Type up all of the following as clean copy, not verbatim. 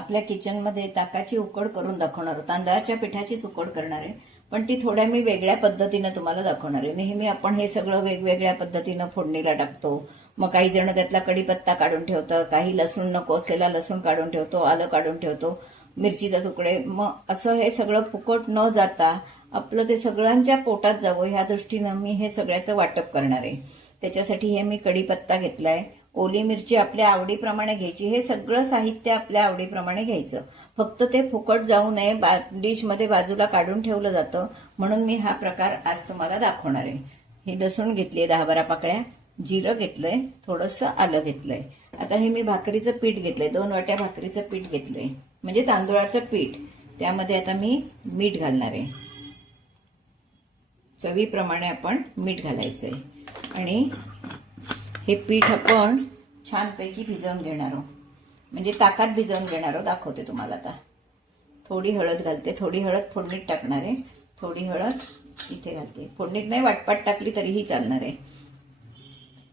आपल्या किचनमध्ये ताकाची उकड करून दाखवणार आहोत. तांदळाच्या पिठाचीच उकड करणार आहे, पण ती थोड्या मी वेगळ्या पद्धतीनं तुम्हाला दाखवणार आहे. नेहमी आपण हे सगळं वेगवेगळ्या पद्धतीनं फोडणीला टाकतो. मग काही जण त्यातला कढीपत्ता काढून ठेवतं, काही लसूण नको असलेला लसूण काढून ठेवतो, आलं काढून ठेवतो, मिरचीचे तुकडे. मग असं हे सगळं फुकट न जाता आपलं ते सगळ्यांच्या पोटात जावं ह्या दृष्टीनं मी हे सगळ्याचं वाटप करणार आहे. त्याच्यासाठी हे मी कढीपत्ता घेतलाय, ओली मिरची आपल्या आवडीप्रमाणे घ्यायची. हे सगळं साहित्य आपल्या आवडीप्रमाणे घ्यायचं, फक्त ते फुकट जाऊ नये. डिशमध्ये बाजूला काढून ठेवलं जातं, म्हणून मी हा प्रकार आज तुम्हाला दाखवणार आहे. हे लसूण घेतले 10-12 पाकळ्या, जिरं घेतलंय, थोडंसं आलं घेतलंय. आता हे मी भाकरीचं पीठ घेतलंय, 2 वाट्या भाकरीचं पीठ घेतलंय, म्हणजे तांदूळाचं पीठ. त्यामध्ये आता मी मीठ घालणार आहे, चवीप्रमाणे आपण मीठ घालायचंय. आणि हे पीठ आपण छानपैकी भिजवून घेणार आहोत, म्हणजे ताकात भिजवून घेणार आहोत. दाखवते तुम्हाला आता. थोडी हळद घालते, थोडी हळद फोडणीत टाकणार आहे, थोडी हळद इथे घालते. फोडणीत नाही, वाटपाट टाकली तरीही चालणार आहे.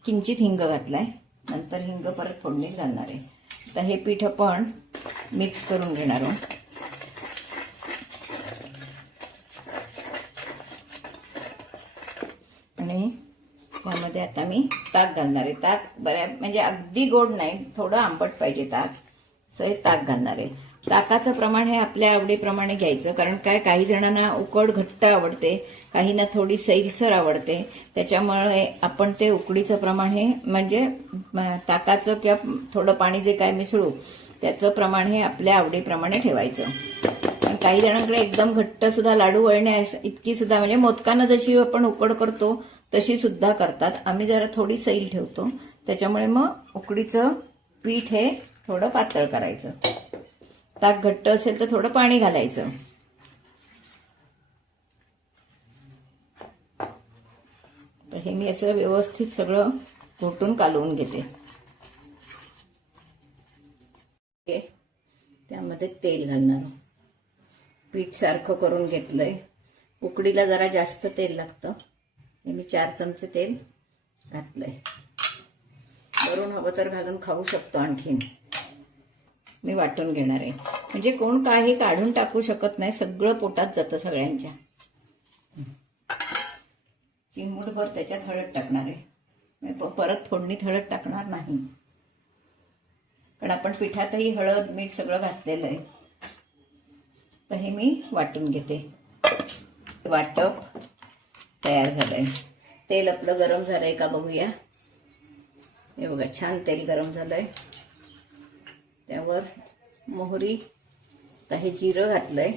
किंचित हिंग घातलाय, नंतर हिंग परत फोडणीत घालणार आहे. आता हे पीठ आपण मिक्स करून घेणार आहोत. आणि त्यामध्ये आता मी ताक घालणार आहे. ताक म्हणजे अगदी गोड नाही, थोडं आंबट पाहिजे ताक, असं हे ताक घालणार आहे. ताकाचं प्रमाण हे आपल्या आवडीप्रमाणे घ्यायचं, कारण काय, काही जणांना उकड घट्ट आवडते, काहींना थोडी सैलसर आवडते. त्याच्यामुळे आपण ते उकडीचं प्रमाण हे म्हणजे ताकाचं किंवा थोडं पाणी जे काय मिसळू त्याचं प्रमाण हे आपल्या आवडीप्रमाणे ठेवायचं. पण काही जणांकडे एकदम घट्ट सुद्धा लाडू वळणे इतकी सुद्धा, म्हणजे मोदकांना जशी आपण उकड करतो तशी सुद्धा करतात. आम्ही जरा थोडी सैल ठेवतो, त्याच्यामुळे मग उकडीचं पीठ हे थोडं पातळ करायचं. ताक घट्ट असेल तर थोडं पाणी घालायचं. तर हे मी असं व्यवस्थित सगळं घोटून कालवून घेते. त्यामध्ये तेल घालणार. पीठ सारखं करून घेतलंय. उकडीला जरा जास्त तेल लागतं. हे मी 4 चमचे तेल घातलंय. वरून हवं तर घालून खाऊ शकतो. आणखीन मी वाटून घेणार आहे, म्हणजे कोण काही काढून टाकू शकत नाही, सगळं पोटात जातं सगळ्यांच्या. चिमूटभर त्याच्यात हळद टाकणार आहे, परत फोडणीत हळद टाकणार नाही, कारण आपण पिठातही हळद मीठ सगळं घातलेलं आहे. तर हे मी वाटून घेते. वाटप तयार झालंय. तेल आपलं गरम झालंय का बघूया. हे बघा, छान तेल गरम झालंय. त्यावर मोहरी, आता हे जिरं घातलंय,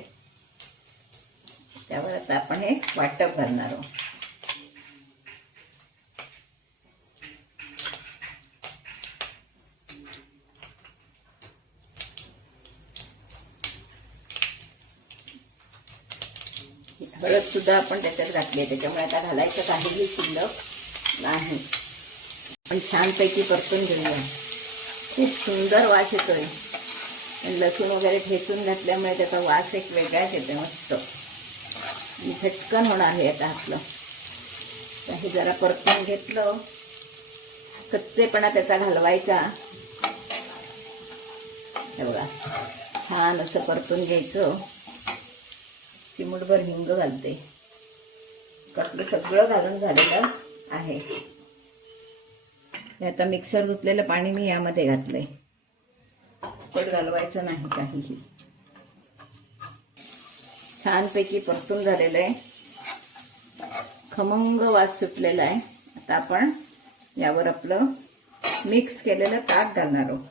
त्यावर आता आपण हे वाटप घालणार आहोत. हळद सुद्धा आपण त्याच्यात घातली आहे, त्याच्यामुळे आता घालायचं काहीही शिल्लक नाही. पण छानपैकी परतून घेऊया. खूप सुंदर वास येतोय. लसूण वगैरे ठेचून घातल्यामुळे त्याचा वास एक वेगळाच येतो, मस्त. झटकन होणार हे आता आपलं. हे जरा परतून घेतलं, कच्चेपणा त्याचा घालवायचा. हे बघा, छान असं परतून घ्यायचं. चिमूटभर हिंग घालते. आपलं सगळं घालून झालेलं आहे. आता मिक्सर धुतलेलं पाणी मी यामध्ये घातलंय. पट घालवायचं नाही काहीही. छानपैकी परतून झालेलं आहे. खमंग वास सुटलेला आहे. आता आपण यावर आपलं मिक्स केलेलं ताक घालणार आहोत.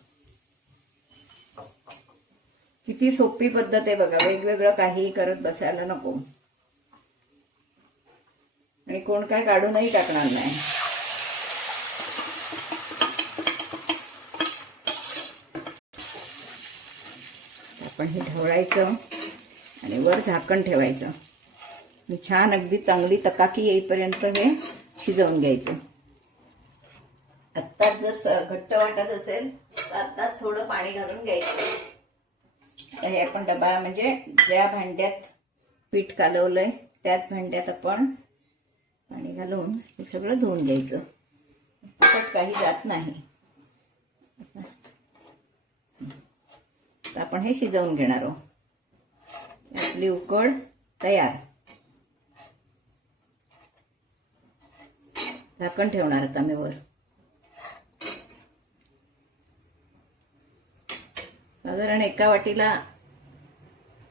किती सोपी पद्धत आहे बघा, वेगवेगळं काहीही करत बसायला नको. आणि कोण काय काढूनही टाकणार नाही. आपण हे ढवळायचं आणि वर झाकण ठेवायचं. छान अगदी चांगली तकाकी येईपर्यंत हे शिजवून घ्यायचं. आत्ताच जर घट्ट वाटत असेल तर आत्ताच थोडं पाणी घालून घ्यायचं. हे आपण डबा, म्हणजे ज्या भांड्यात पीठ कालवलंय त्याच भांड्यात आपण पाणी घालून हे सगळं धुवून घ्यायचं. फुकट काही जात नाही. आता आपण हे शिजवून घेणार आहोत. आपली उकड तयार. झाकण ठेवणार आता मी वर. साधारण एका वाटीला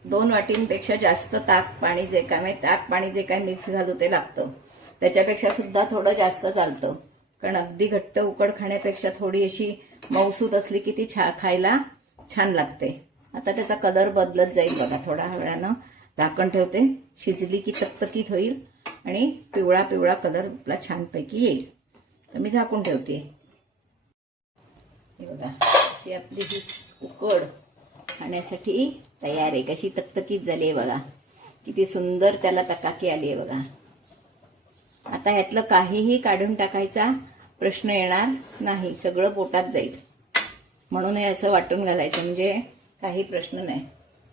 2 वाटींपेक्षा जास्त ताक पाणी जे काय मिक्स घालू ते लागतं. त्याच्यापेक्षा सुद्धा थोडं जास्त चालतं, कारण अगदी घट्ट उकड खाण्यापेक्षा थोडी अशी मऊसूत असली की ती खायला छान लागते. आता त्याचा कलर बदलत जाईल बघा. थोड्या वेळानं झाकण ठेवते. शिजली की तकतकीत होईल आणि पिवळा पिवळा कलर आपला छानपैकी येईल. तर मी झाकून ठेवते. हे बघा, अशी आपली ही उकड खाण्यासाठी तयार आहे. कशी तकतकीत झाली आहे बघा. किती सुंदर त्याला तकाकी आली आहे बघा. आता ह्यातलं काहीही काढून टाकायचा प्रश्न येणार नाही. सगळं पोटात जाईल. म्हणून हे असं वाटून घालायचं, म्हणजे काही प्रश्न नाही.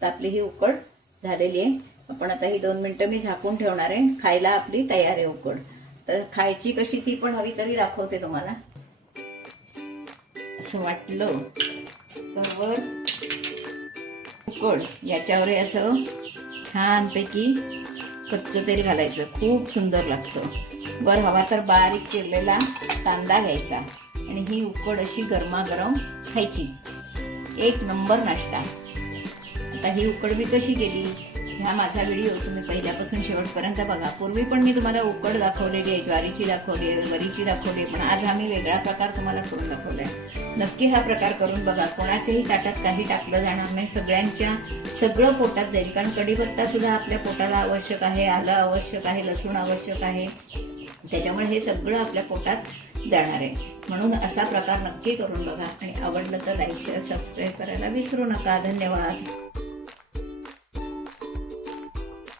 तर आपली ही उकड झालेली आहे. आपण आता ही 2 मिनिटं मी झाकून ठेवणार आहे. खायला आपली तयार आहे उकड. तर खायची कशी ती पण हवी तरी दाखवते तुम्हाला. असं वाटलं तर उकड याच्यावर असं छानपैकी कच्चं तेल घालायचं. खूप सुंदर लागतं. वर हवा तर बारीक चिरलेला कांदा घ्यायचा आणि ही उकड अशी गरमागरम खायची. एक नंबर नाश्ता. आता ही उकड मी कशी केली, ह्या माझा व्हिडिओ तुम्ही पहिल्यापासून शेवटपर्यंत बघा. पूर्वी पण मी तुम्हाला उकड दाखवलेली आहे, ज्वारीची दाखवली आहे, वरीची दाखवली आहे, पण आज आम्ही वेगळा प्रकार तुम्हाला करून दाखवलाय. नक्की हा प्रकार करून बघा. कोणाच्याही ताटात काही टाकलं जाणार नाही. सगळं पोटात जाईल. कारण कढीपत्ता सुद्धा आपल्या पोटाला आवश्यक आहे, आलं आवश्यक आहे, लसूण आवश्यक आहे. त्याच्यामुळे हे सगळं आपल्या पोटात जाणार आहे. म्हणून असा प्रकार नक्की करून बघा आणि आवडलं तर लाईक शेअर सबस्क्राईब करायला विसरू नका. धन्यवाद.